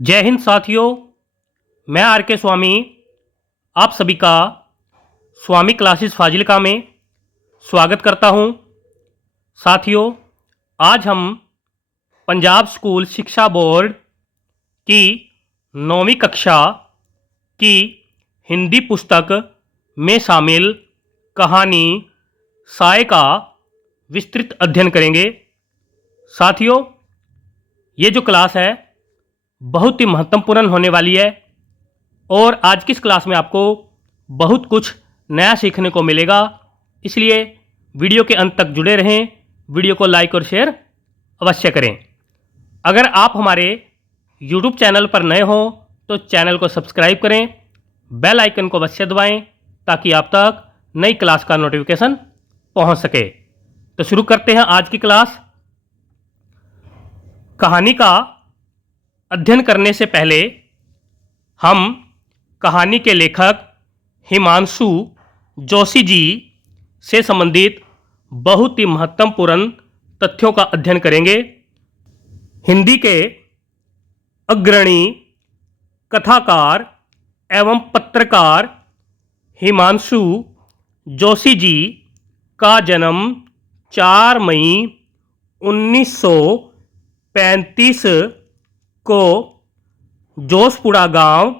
जय हिंद साथियों। मैं आर के स्वामी आप सभी का स्वामी क्लासेस फाजिलका में स्वागत करता हूं। साथियों, आज हम पंजाब स्कूल शिक्षा बोर्ड की 9वीं कक्षा की हिंदी पुस्तक में शामिल कहानी साय का विस्तृत अध्ययन करेंगे। साथियों, ये जो क्लास है बहुत ही महत्वपूर्ण होने वाली है और आज की इस क्लास में आपको बहुत कुछ नया सीखने को मिलेगा, इसलिए वीडियो के अंत तक जुड़े रहें। वीडियो को लाइक और शेयर अवश्य करें। अगर आप हमारे YouTube चैनल पर नए हो तो चैनल को सब्सक्राइब करें, बेल आइकन को अवश्य दबाएं ताकि आप तक नई क्लास का नोटिफिकेशन पहुंच सके। तो शुरू करते हैं आज की क्लास। कहानी का अध्ययन करने से पहले हम कहानी के लेखक हिमांशु जोशी जी से संबंधित बहुत ही महत्वपूर्ण तथ्यों का अध्ययन करेंगे। हिंदी के अग्रणी कथाकार एवं पत्रकार हिमांशु जोशी जी का जन्म 4 मई 1935 को जोशपुरा गांव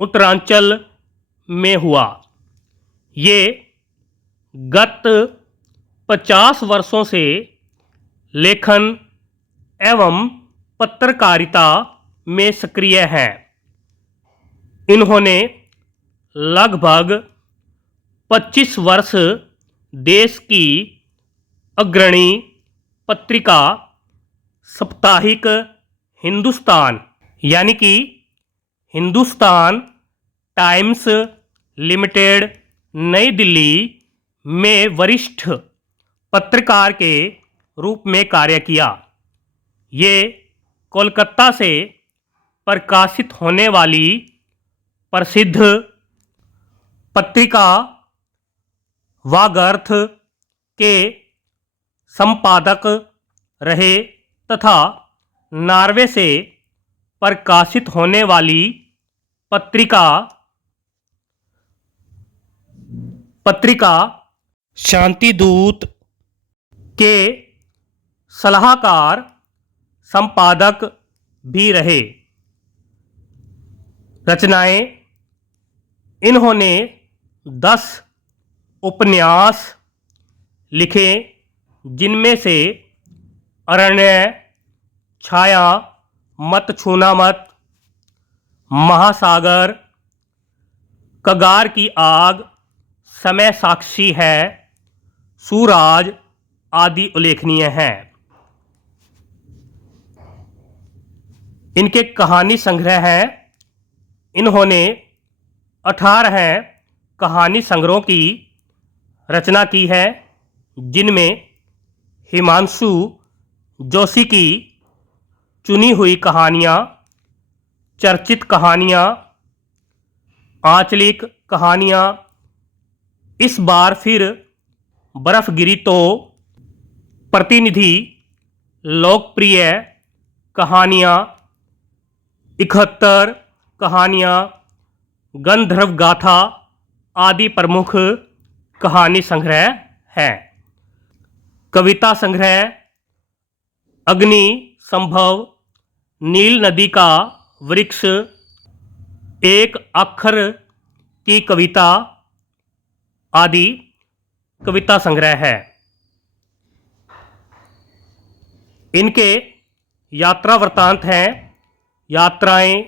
उत्तरांचल में हुआ। ये गत 50 वर्षों से लेखन एवं पत्रकारिता में सक्रिय हैं। इन्होंने लगभग 25 वर्ष देश की अग्रणी पत्रिका साप्ताहिक हिंदुस्तान यानी कि हिंदुस्तान टाइम्स लिमिटेड नई दिल्ली में वरिष्ठ पत्रकार के रूप में कार्य किया। ये कोलकाता से प्रकाशित होने वाली प्रसिद्ध पत्रिका वागर्थ के संपादक रहे तथा नॉर्वे से प्रकाशित होने वाली पत्रिका शांतिदूत के सलाहकार संपादक भी रहे। रचनाएं: इन्होंने 10 उपन्यास लिखे, जिनमें से अरण्य, छाया, मत छूना मत, महासागर, कगार की आग, समय साक्षी है, सूराज आदि उल्लेखनीय हैं। इनके कहानी संग्रह हैं। इन्होंने 18 कहानी संग्रहों की रचना की है, जिनमें हिमांशु जोशी की चुनी हुई कहानियाँ, चर्चित कहानियाँ, आंचलिक कहानियाँ, इस बार फिर बर्फ गिरी तो, प्रतिनिधि, लोकप्रिय कहानियाँ, 71 कहानियाँ, गंधर्व गाथा आदि प्रमुख कहानी संग्रह हैं। कविता संग्रह: अग्नि संभव, नील नदी का वृक्ष, एक अक्षर की कविता आदि कविता संग्रह है। इनके यात्रा वृत्तांत हैं। यात्राएं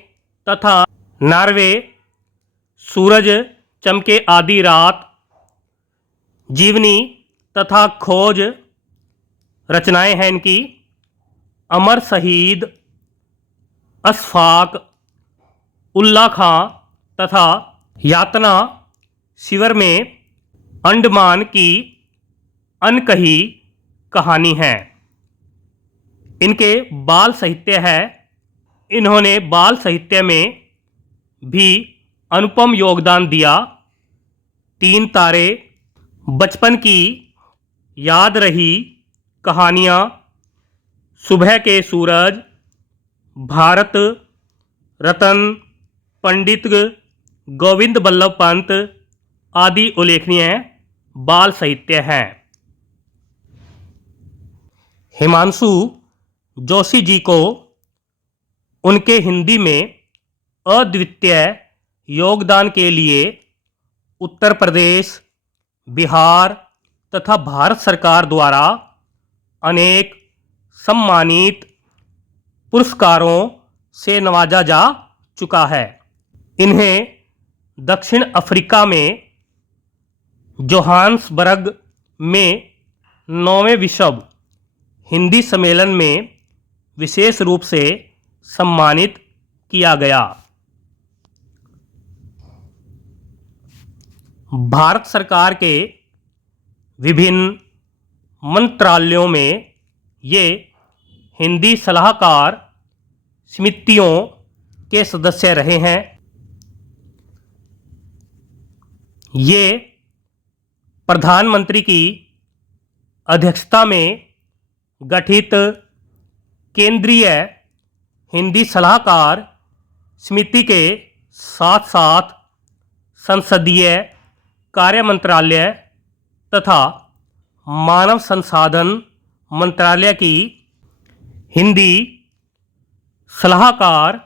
तथा नॉर्वे, सूरज चमके आधी रात, जीवनी तथा खोज रचनाएं हैं इनकी। अमर शहीद, अशफाक उल्ला खां तथा यातना शिविर में अंडमान की अनकही कहानी है। इनके बाल साहित्य है। इन्होंने बाल साहित्य में भी अनुपम योगदान दिया। 3 तारे, बचपन की याद रही कहानियाँ, सुबह के सूरज, भारत रतन, पंडित गोविंद बल्लभ पंत आदि उल्लेखनीय बाल साहित्य हैं। हिमांशु जोशी जी को उनके हिंदी में अद्वितीय योगदान के लिए उत्तर प्रदेश, बिहार तथा भारत सरकार द्वारा अनेक सम्मानित पुरस्कारों से नवाजा जा चुका है। इन्हें दक्षिण अफ्रीका में जोहान्सबर्ग में 9वें विश्व हिंदी सम्मेलन में विशेष रूप से सम्मानित किया गया। भारत सरकार के विभिन्न मंत्रालयों में ये हिंदी सलाहकार समितियों के सदस्य रहे हैं। ये प्रधानमंत्री की अध्यक्षता में गठित केंद्रीय हिंदी सलाहकार समिति के साथ साथ संसदीय कार्य मंत्रालय तथा मानव संसाधन मंत्रालय की हिंदी सलाहकार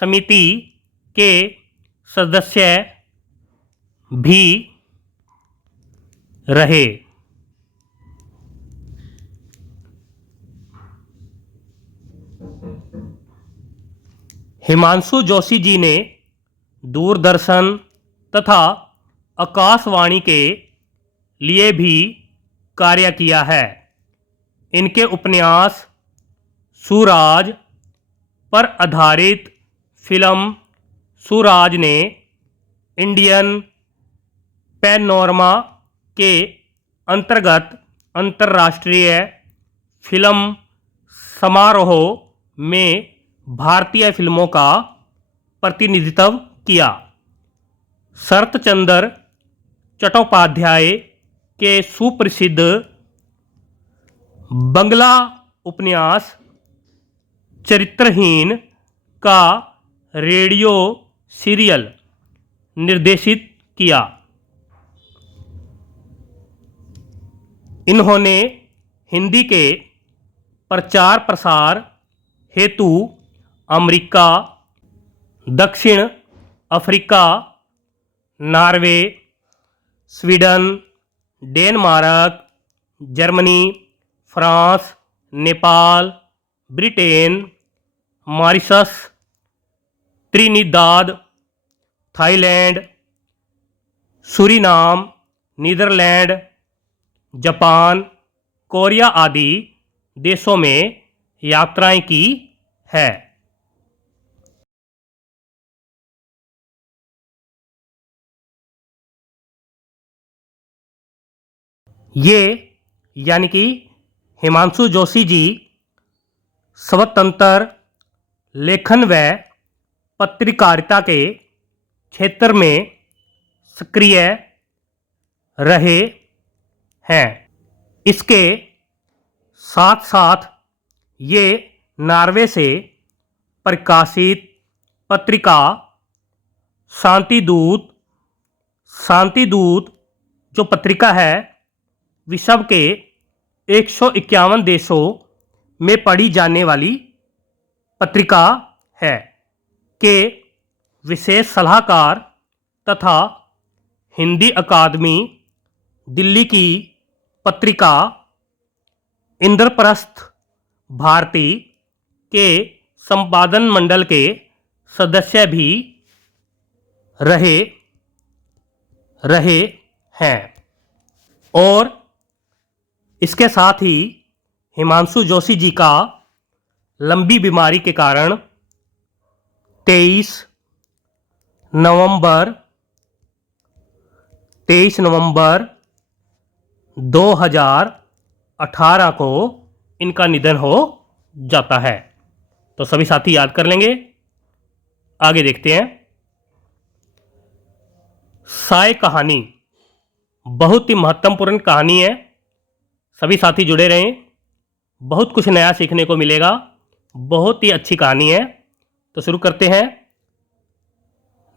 समिति के सदस्य भी रहे। हिमांशु जोशी जी ने दूरदर्शन तथा आकाशवाणी के लिए भी कार्य किया है। इनके उपन्यास सूराज पर आधारित फिल्म सूराज ने इंडियन पैनोरमा के अंतर्गत अंतर्राष्ट्रीय फिल्म समारोह में भारतीय फिल्मों का प्रतिनिधित्व किया। शरत चंद्र चट्टोपाध्याय के सुप्रसिद्ध बंगला उपन्यास चरित्रहीन का रेडियो सीरियल निर्देशित किया। इन्होंने हिंदी के प्रचार प्रसार हेतु अमेरिका, दक्षिण Africa, Norway, Sweden, Denmark, Germany, France, Nepal, Britain, Mauritius, Trinidad, Thailand, Suriname, Netherland, Japan, Korea आदि देशों में यात्राएं की है। ये यानी कि हिमांशु जोशी जी स्वतंत्र लेखन व पत्रकारिता के क्षेत्र में सक्रिय रहे हैं। इसके साथ साथ ये नॉर्वे से प्रकाशित पत्रिका शांतिदूत जो पत्रिका है विश्व के 151 देशों में पढ़ी जाने वाली पत्रिका है के विशेष सलाहकार तथा हिंदी अकादमी दिल्ली की पत्रिका इंद्रप्रस्थ भारती के संपादन मंडल के सदस्य भी रहे हैं। और इसके साथ ही हिमांशु जोशी जी का लंबी बीमारी के कारण 23 नवंबर 2018 को इनका निधन हो जाता है। तो सभी साथी याद कर लेंगे। आगे देखते हैं। साय कहानी बहुत ही महत्वपूर्ण कहानी है। सभी साथी जुड़े रहें, बहुत कुछ नया सीखने को मिलेगा। बहुत ही अच्छी कहानी है। तो शुरू करते हैं।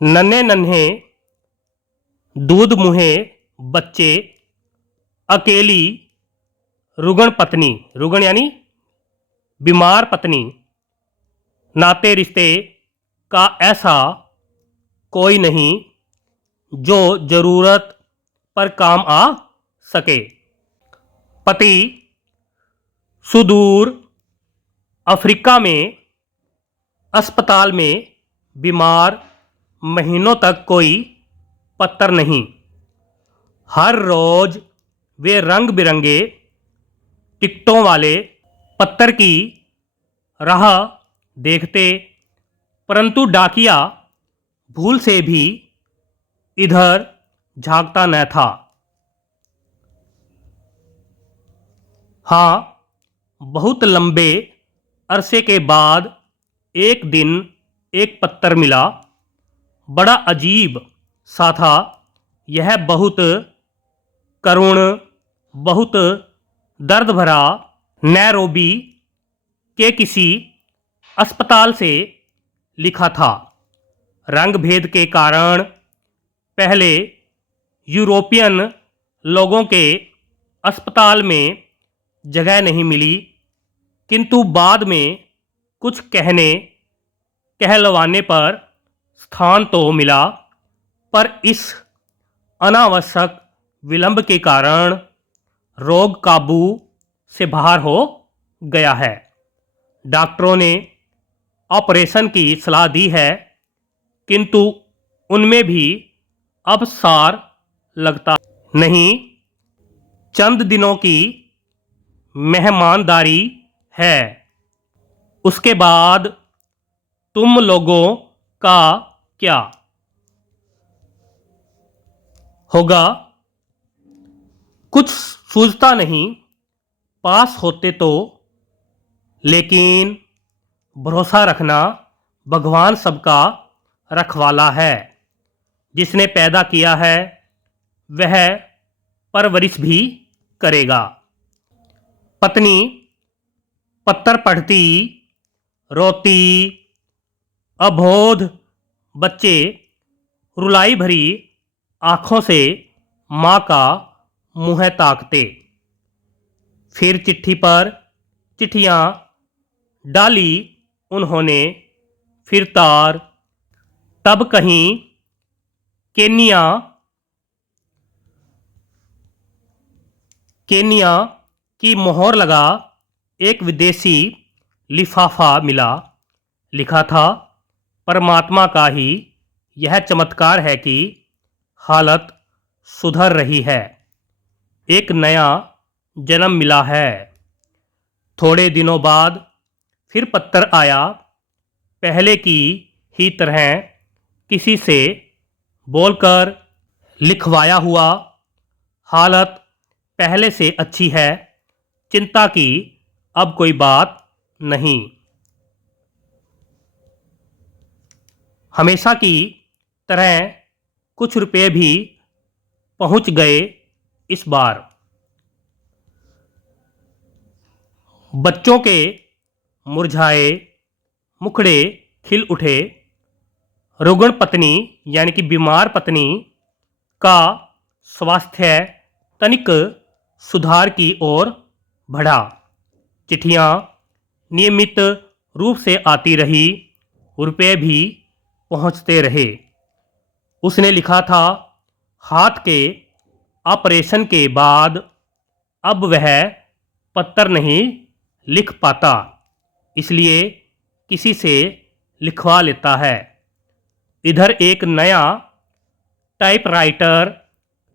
नन्हे नन्हे दूध मुहे बच्चे, अकेली रुगण पत्नी, रुगण यानी बीमार पत्नी, नाते रिश्ते का ऐसा कोई नहीं जो जरूरत पर काम आ सके। पति सुदूर अफ्रीका में अस्पताल में बीमार, महीनों तक कोई पत्तर नहीं। हर रोज वे रंग बिरंगे टिकटों वाले पत्तर की राह देखते, परंतु डाकिया भूल से भी इधर झांकता न था। हाँ, बहुत लंबे अरसे के बाद एक दिन एक पत्तर मिला। बड़ा अजीब सा था यह, बहुत करुण, बहुत दर्द भरा। नैरोबी के किसी अस्पताल से लिखा था। रंग भेद के कारण पहले यूरोपियन लोगों के अस्पताल में जगह नहीं मिली, किंतु बाद में कुछ कहलवाने पर स्थान तो मिला, पर इस अनावश्यक विलंब के कारण रोग काबू से बाहर हो गया है। डॉक्टरों ने ऑपरेशन की सलाह दी है, किंतु उनमें भी अब सार लगता नहीं। चंद दिनों की मेहमानदारी है, उसके बाद तुम लोगों का क्या होगा? कुछ सूझता नहीं। पास होते तो, लेकिन भरोसा रखना, भगवान सबका रखवाला है। जिसने पैदा किया है वह परवरिश भी करेगा। पत्नी पत्तर पढ़ती, रोती, अबोध बच्चे रुलाई भरी आँखों से माँ का मुँह ताकते। फिर चिट्ठी पर चिट्ठियाँ डाली उन्होंने, फिर तार, तब कहीं केनिया की मोहर लगा एक विदेशी लिफाफा मिला। लिखा था, परमात्मा का ही यह चमत्कार है कि हालत सुधर रही है, एक नया जन्म मिला है। थोड़े दिनों बाद फिर पत्र आया, पहले की ही तरह किसी से बोलकर लिखवाया हुआ। हालत पहले से अच्छी है, चिंता की अब कोई बात नहीं। हमेशा की तरह कुछ रुपए भी पहुंच गए इस बार। बच्चों के मुरझाए मुखड़े खिल उठे। रुग्ण पत्नी यानी कि बीमार पत्नी का स्वास्थ्य तनिक सुधार की ओर बढ़ा। चिट्ठियाँ नियमित रूप से आती रही, रुपए भी पहुँचते रहे। उसने लिखा था, हाथ के ऑपरेशन के बाद अब वह पत्र नहीं लिख पाता, इसलिए किसी से लिखवा लेता है। इधर एक नया टाइपराइटर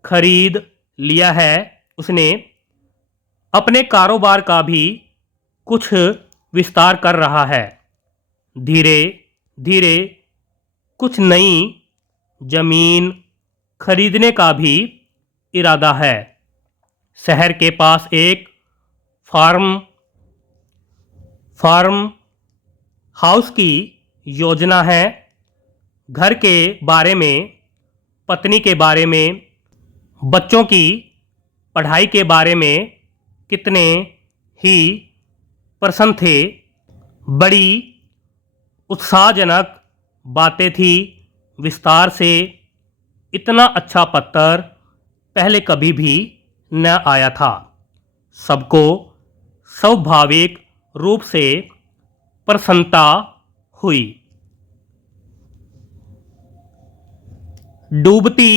खरीद लिया है उसने। अपने कारोबार का भी कुछ विस्तार कर रहा है। धीरे धीरे कुछ नई जमीन खरीदने का भी इरादा है। शहर के पास एक फार्म हाउस की योजना है। घर के बारे में, पत्नी के बारे में, बच्चों की पढ़ाई के बारे में कितने ही प्रश्न थे। बड़ी उत्साहजनक बातें थी। विस्तार से इतना अच्छा पत्र पहले कभी भी न आया था। सबको स्वाभाविक रूप से प्रसन्नता हुई। डूबती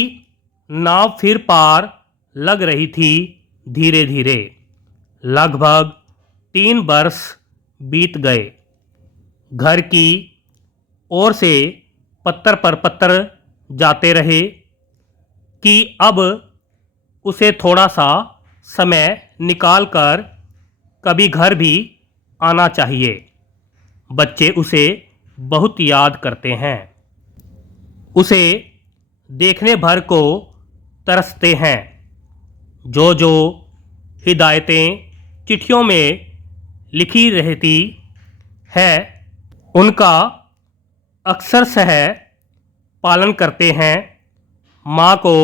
नाव फिर पार लग रही थी धीरे धीरे। लगभग 3 वर्ष बीत गए। घर की ओर से पत्थर पर पत्थर जाते रहे कि अब उसे थोड़ा सा समय निकाल कर कभी घर भी आना चाहिए। बच्चे उसे बहुत याद करते हैं, उसे देखने भर को तरसते हैं। जो जो हिदायतें चिट्ठियों में लिखी रहती है उनका अक्सरशः पालन करते हैं। माँ को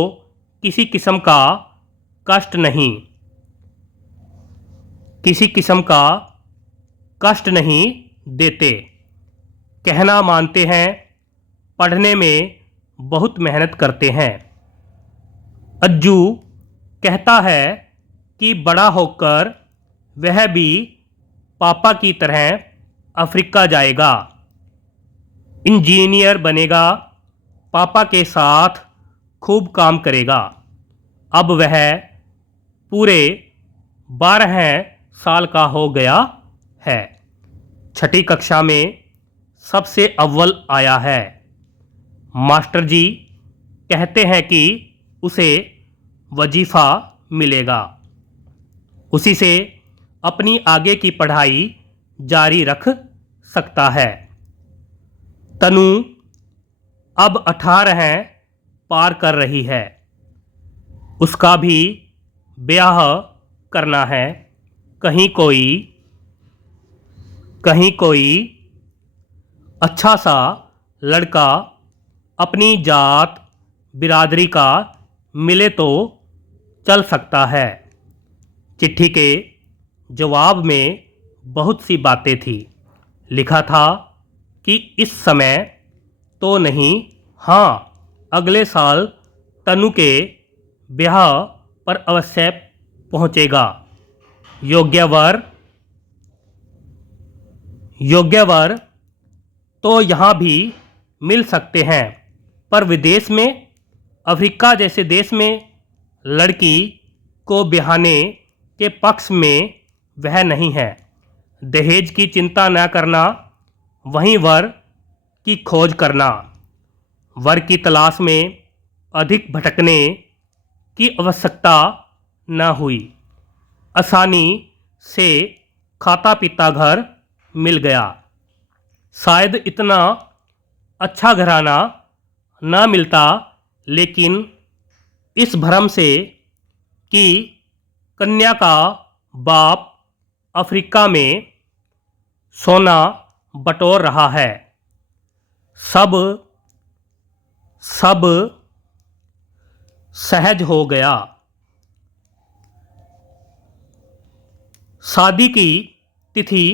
किसी किस्म का कष्ट नहीं, किसी किस्म का कष्ट नहीं देते। कहना मानते हैं, पढ़ने में बहुत मेहनत करते हैं। अज्जू कहता है कि बड़ा होकर वह भी पापा की तरह अफ्रीका जाएगा, इंजीनियर बनेगा, पापा के साथ खूब काम करेगा। अब वह पूरे 12 साल का हो गया है। 6ठी कक्षा में सबसे अव्वल आया है। मास्टर जी कहते हैं कि उसे वजीफ़ा मिलेगा, उसी से अपनी आगे की पढ़ाई जारी रख सकता है। तनु अब 18 पार कर रही है। उसका भी ब्याह करना है। कहीं कोई अच्छा सा लड़का अपनी जात बिरादरी का मिले तो चल सकता है। चिट्ठी के जवाब में बहुत सी बातें थी। लिखा था कि इस समय तो नहीं, हाँ अगले साल तनु के ब्याह पर अवश्य पहुँचेगा। योग्य वर तो यहाँ भी मिल सकते हैं, पर विदेश में, अफ्रीका जैसे देश में लड़की को ब्याहने के पक्ष में वह नहीं है। दहेज की चिंता न करना, वहीं वर की खोज करना। वर की तलाश में अधिक भटकने की आवश्यकता न हुई। आसानी से खाता पीता घर मिल गया। शायद इतना अच्छा घराना न मिलता, लेकिन इस भ्रम से कि कन्या का बाप अफ्रीका में सोना बटोर रहा है, सब सहज हो गया। शादी की तिथि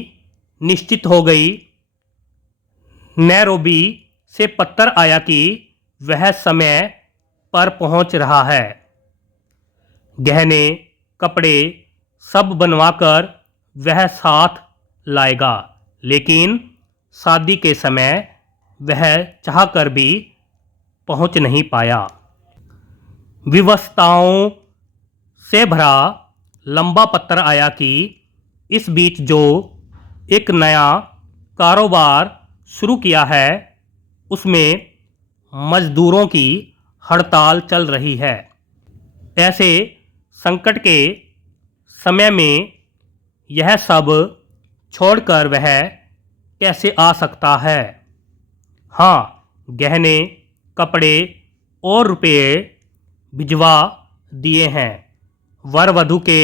निश्चित हो गई। नैरोबी से पत्र आया कि वह समय पर पहुंच रहा है। गहने कपड़े सब बनवाकर वह साथ लाएगा, लेकिन शादी के समय वह चाहकर भी पहुंच नहीं पाया। विवशताओं से भरा लंबा पत्र आया कि इस बीच जो एक नया कारोबार शुरू किया है उसमें मजदूरों की हड़ताल चल रही है। ऐसे संकट के समय में यह सब छोड़कर वह कैसे आ सकता है। हाँ, गहने कपड़े और रुपये भिजवा दिए हैं। वर वधू के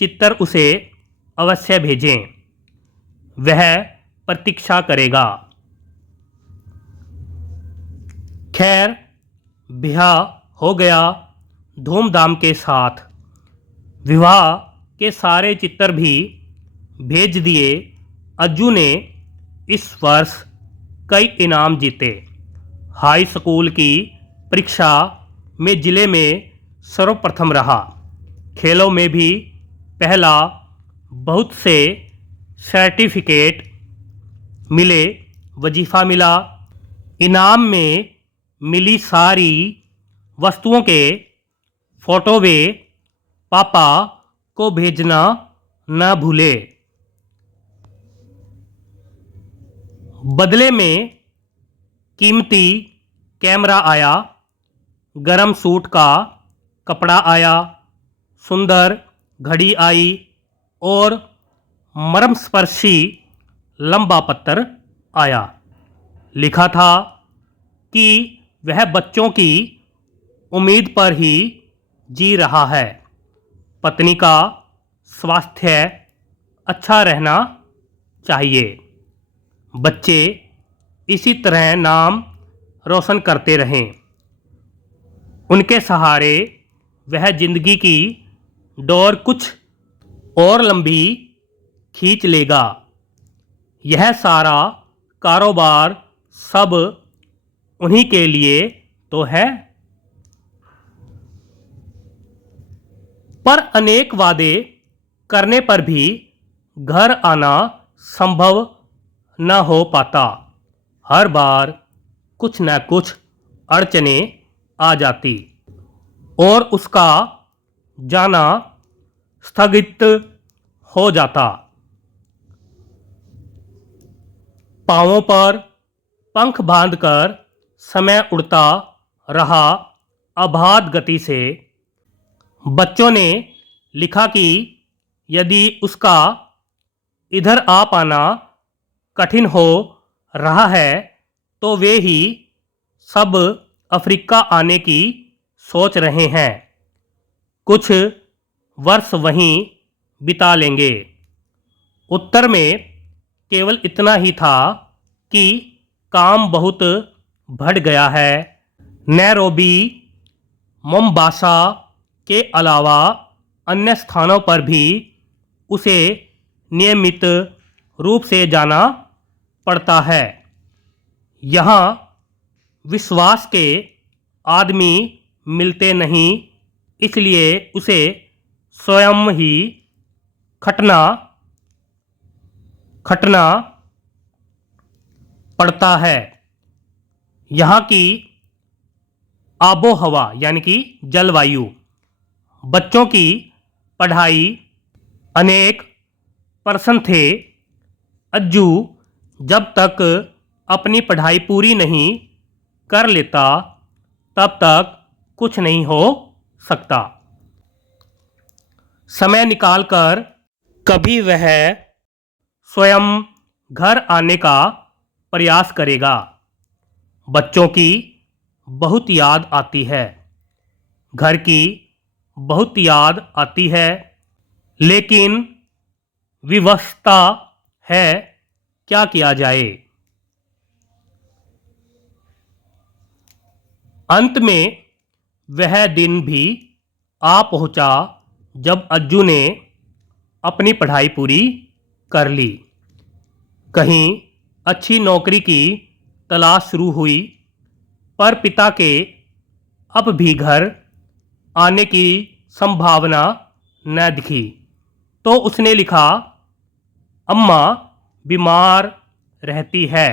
चित्र उसे अवश्य भेजें, वह प्रतीक्षा करेगा। खैर, ब्याह हो गया धूमधाम के साथ। विवाह के सारे चित्र भी भेज दिए। अज्जू ने इस वर्ष कई इनाम जीते। हाई स्कूल की परीक्षा में जिले में सर्वप्रथम रहा। खेलों में भी पहला, बहुत से सर्टिफिकेट मिले, वजीफ़ा मिला। इनाम में मिली सारी वस्तुओं के फ़ोटो वे पापा को भेजना न भूले। बदले में कीमती कैमरा आया, गरम सूट का कपड़ा आया, सुंदर घड़ी आई और मर्मस्पर्शी लंबा पत्र आया। लिखा था कि वह बच्चों की उम्मीद पर ही जी रहा है। पत्नी का स्वास्थ्य अच्छा रहना चाहिए। बच्चे इसी तरह नाम रोशन करते रहें। उनके सहारे वह जिंदगी की डोर कुछ और लंबी खींच लेगा। यह सारा कारोबार सब उन्हीं के लिए तो है। पर अनेक वादे करने पर भी घर आना संभव न हो पाता। हर बार कुछ न कुछ अड़चने आ जाती और उसका जाना स्थगित हो जाता। पाँवों पर पंख बांधकर समय उड़ता रहा अबाध गति से। बच्चों ने लिखा कि यदि उसका इधर आ पाना कठिन हो रहा है तो वे ही सब अफ्रीका आने की सोच रहे हैं। कुछ वर्ष वहीं बिता लेंगे। उत्तर में केवल इतना ही था कि काम बहुत बढ़ गया है। नैरोबी, मोम्बासा के अलावा अन्य स्थानों पर भी उसे नियमित रूप से जाना पड़ता है। यहाँ विश्वास के आदमी मिलते नहीं, इसलिए उसे स्वयं ही खटना पड़ता है। यहाँ की आबो हवा यानी कि जलवायु, बच्चों की पढ़ाई, अनेक प्रश्न थे। अज्जू जब तक अपनी पढ़ाई पूरी नहीं कर लेता तब तक कुछ नहीं हो सकता। समय निकालकर कभी वह स्वयं घर आने का प्रयास करेगा। बच्चों की बहुत याद आती है, घर की बहुत याद आती है, लेकिन विवशता है, क्या किया जाए। अंत में वह दिन भी आ पहुंचा जब अज्जू ने अपनी पढ़ाई पूरी कर ली। कहीं अच्छी नौकरी की तलाश शुरू हुई, पर पिता के अब भी घर आने की संभावना न दिखी। तो उसने लिखा, अम्मा बीमार रहती है,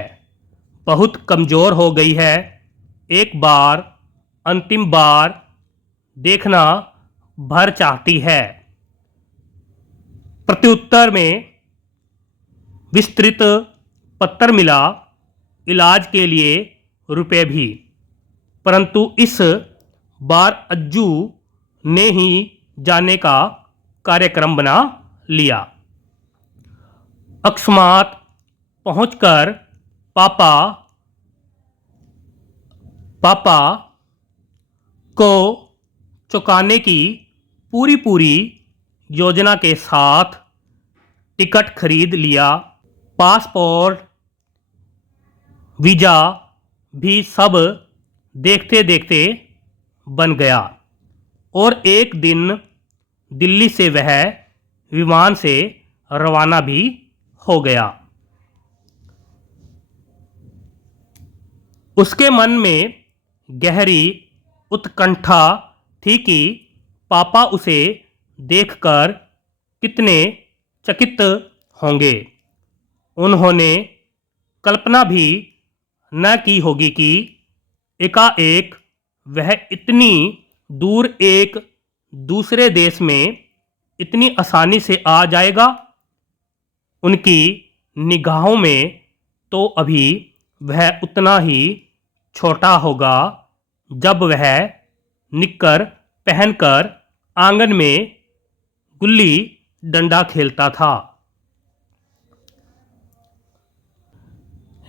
बहुत कमज़ोर हो गई है, एक बार अंतिम बार देखना भर चाहती है। प्रत्युत्तर में विस्तृत पत्र मिला, इलाज के लिए रुपए भी। परंतु इस बार अज्जू ने ही जाने का कार्यक्रम बना लिया। अकस्मात पहुंचकर पापा को चौंकाने की पूरी योजना के साथ टिकट खरीद लिया। पासपोर्ट, वीज़ा भी सब देखते देखते बन गया और एक दिन दिल्ली से वह विमान से रवाना भी हो गया। उसके मन में गहरी उत्कंठा थी कि पापा उसे देखकर कितने चकित होंगे। उन्होंने कल्पना भी न की होगी कि एकाएक वह इतनी दूर एक दूसरे देश में इतनी आसानी से आ जाएगा। उनकी निगाहों में तो अभी वह उतना ही छोटा होगा जब वह निक्कर पहनकर आंगन में गुल्ली डंडा खेलता था।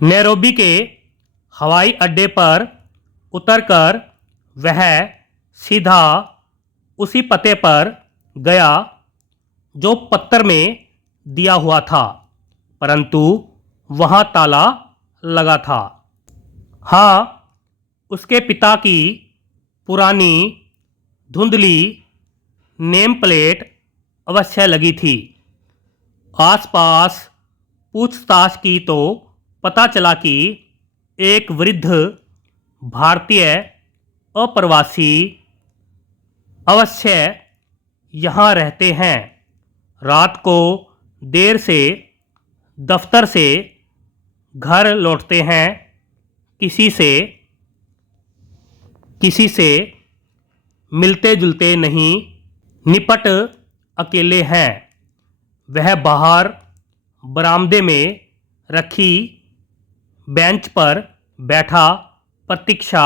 नैरोबी के हवाई अड्डे पर उतरकर वह सीधा उसी पते पर गया जो पत्र में दिया हुआ था, परंतु वहाँ ताला लगा था। हाँ, उसके पिता की पुरानी धुंधली नेम प्लेट अवश्य लगी थी। आसपास पूछताछ की तो पता चला कि एक वृद्ध भारतीय अप्रवासी अवश्य यहाँ रहते हैं। रात को देर से दफ्तर से घर लौटते हैं। किसी से मिलते जुलते नहीं, निपट अकेले हैं। वह बाहर बरामदे में रखी बेंच पर बैठा प्रतीक्षा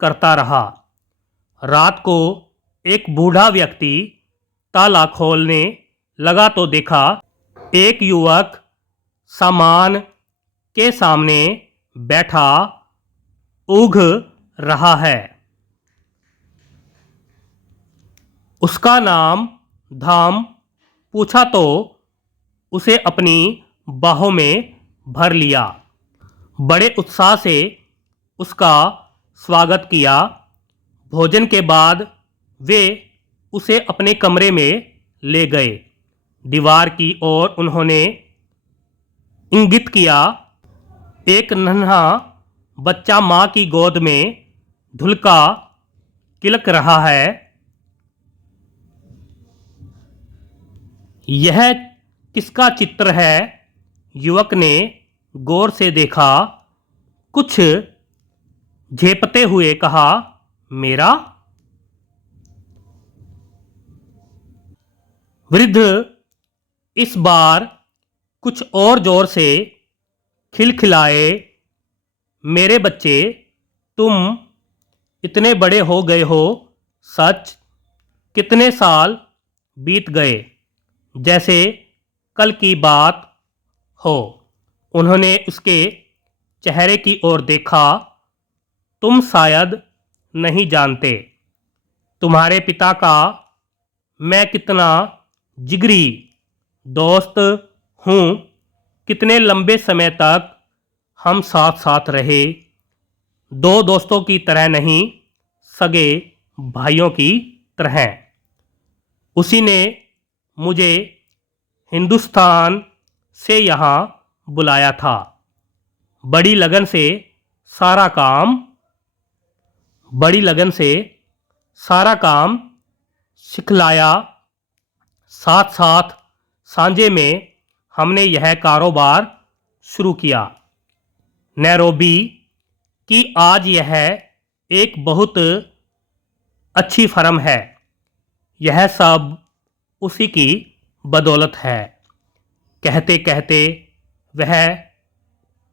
करता रहा। रात को एक बूढ़ा व्यक्ति ताला खोलने लगा तो देखा एक युवक सामान के सामने बैठा ऊँघ रहा है। उसका नाम धाम पूछा तो उसे अपनी बाहों में भर लिया। बड़े उत्साह से उसका स्वागत किया। भोजन के बाद वे उसे अपने कमरे में ले गए। दीवार की ओर उन्होंने इंगित किया। एक नन्हा बच्चा माँ की गोद में ढुलका किलक रहा है। यह किसका चित्र है? युवक ने गौर से देखा। कुछ झेपते हुए कहा, मेरा? वृद्ध इस बार कुछ और जोर से खिलखिलाए, मेरे बच्चे, तुम इतने बड़े हो गए हो। सच, कितने साल बीत गए, जैसे कल की बात हो। उन्होंने उसके चेहरे की ओर देखा। तुम शायद नहीं जानते, तुम्हारे पिता का मैं कितना जिगरी दोस्त हूँ। कितने लंबे समय तक हम साथ साथ रहे, दो दोस्तों की तरह नहीं, सगे भाइयों की तरह। उसी ने मुझे हिंदुस्तान से यहाँ बुलाया था। बड़ी लगन से सारा काम सिखलाया। साथ साथ सांझे में हमने यह कारोबार शुरू किया। नैरोबी की आज यह एक बहुत अच्छी फर्म है। यह सब उसी की बदौलत है। कहते कहते वह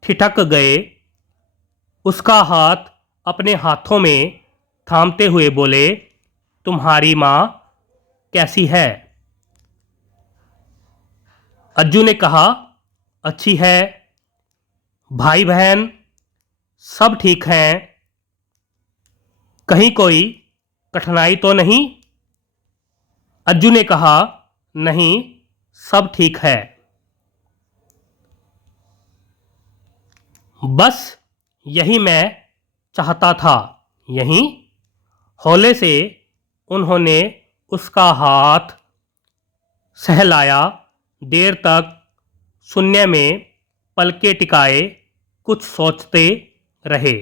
ठिठक गए। उसका हाथ अपने हाथों में थामते हुए बोले, तुम्हारी माँ कैसी है? अज्जू ने कहा, अच्छी है। भाई बहन सब ठीक हैं? कहीं कोई कठिनाई तो नहीं? अज्जू ने कहा, नहीं, सब ठीक है। बस यही मैं चाहता था। यही? हौले से उन्होंने उसका हाथ सहलाया। देर तक शून्य में पलके टिकाए कुछ सोचते रहे।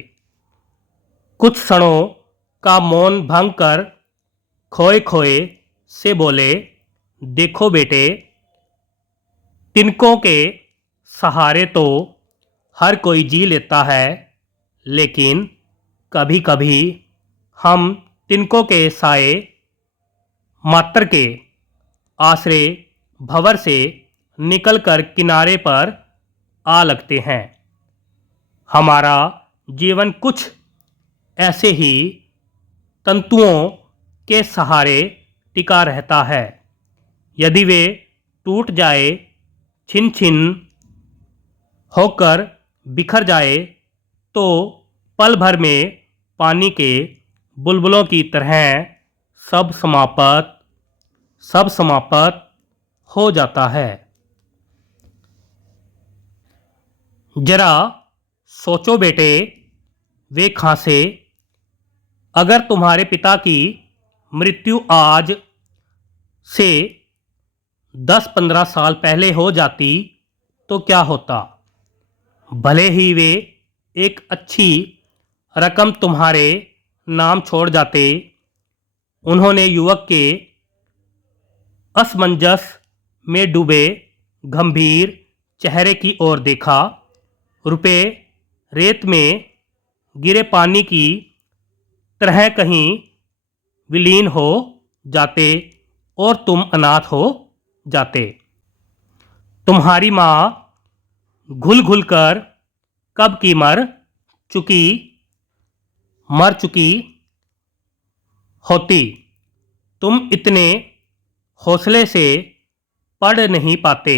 कुछ क्षणों का मौन भंग कर खोए खोए से बोले, देखो बेटे, तिनकों के सहारे तो हर कोई जी लेता है, लेकिन कभी कभी हम तिनकों के साए मात्र के आश्रय भंवर से निकलकर किनारे पर आ लगते हैं। हमारा जीवन कुछ ऐसे ही तंतुओं के सहारे टिका रहता है। यदि वे टूट जाए, छिन छिन होकर बिखर जाए, तो पल भर में पानी के बुलबुलों की तरह सब समाप्त हो जाता है। जरा सोचो बेटे, वे खांसे, अगर तुम्हारे पिता की मृत्यु आज से 10-15 साल पहले हो जाती तो क्या होता? भले ही वे एक अच्छी रकम तुम्हारे नाम छोड़ जाते। उन्होंने युवक के असमंजस में डूबे गंभीर चेहरे की ओर देखा। रुपए रेत में गिरे पानी की तरह कहीं विलीन हो जाते और तुम अनाथ हो जाते। तुम्हारी माँ घुल घुल कर कब की मर चुकी होती। तुम इतने हौसले से पढ़ नहीं पाते।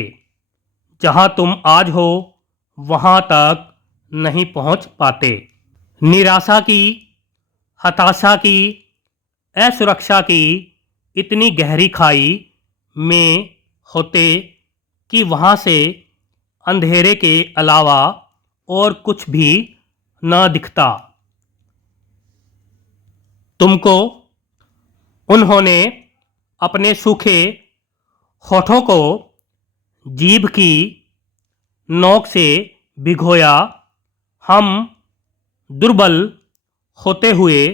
जहाँ तुम आज हो वहाँ तक नहीं पहुँच पाते। निराशा की, हताशा की, असुरक्षा की इतनी गहरी खाई में होते कि वहाँ से अंधेरे के अलावा और कुछ भी न दिखता। तुमको उन्होंने अपने सूखे होठों को जीभ की नोक से भिगोया। हम दुर्बल होते हुए,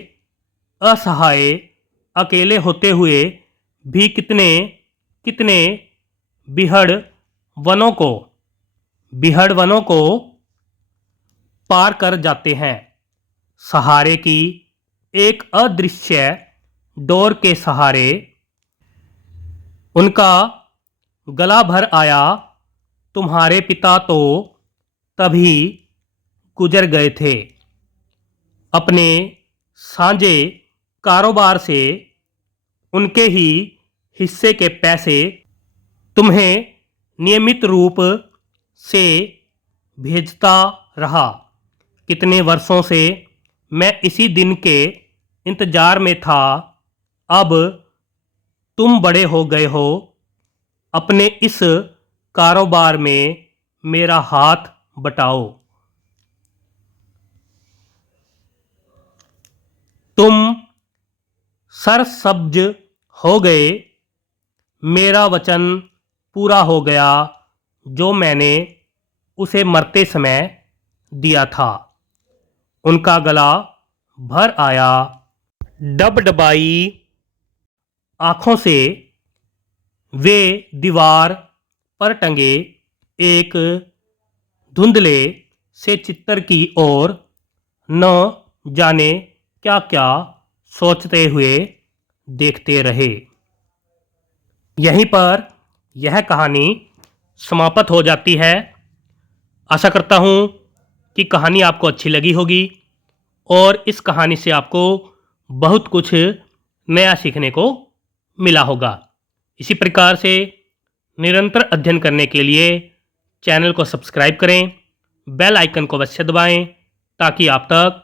असहाय, अकेले होते हुए भी कितने कितने बिहड़ वनों को पार कर जाते हैं। सहारे की एक अदृश्य डोर के सहारे उनका गला भर आया। तुम्हारे पिता तो तभी गुजर गए थे। अपने साझे कारोबार से उनके ही हिस्से के पैसे तुम्हें नियमित रूप से भेजता रहा। कितने वर्षों से मैं इसी दिन के इंतजार में था। अब तुम बड़े हो गए हो। अपने इस कारोबार में मेरा हाथ बटाओ। तुम सरसब्ज हो गए। मेरा वचन पूरा हो गया जो मैंने उसे मरते समय दिया था। उनका गला भर आया। डबडबाई आँखों से वे दीवार पर टंगे एक धुंधले से चित्र की ओर न जाने क्या क्या सोचते हुए देखते रहे। यहीं पर यह कहानी समाप्त हो जाती है। आशा करता हूँ कि कहानी आपको अच्छी लगी होगी और इस कहानी से आपको बहुत कुछ नया सीखने को मिला होगा। इसी प्रकार से निरंतर अध्ययन करने के लिए चैनल को सब्सक्राइब करें, बेल आइकन को अवश्य दबाएं ताकि आप तक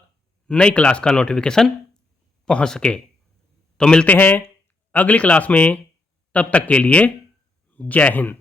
नई क्लास का नोटिफिकेशन पहुंच सके। तो मिलते हैं अगली क्लास में, तब तक के लिए जय हिंद।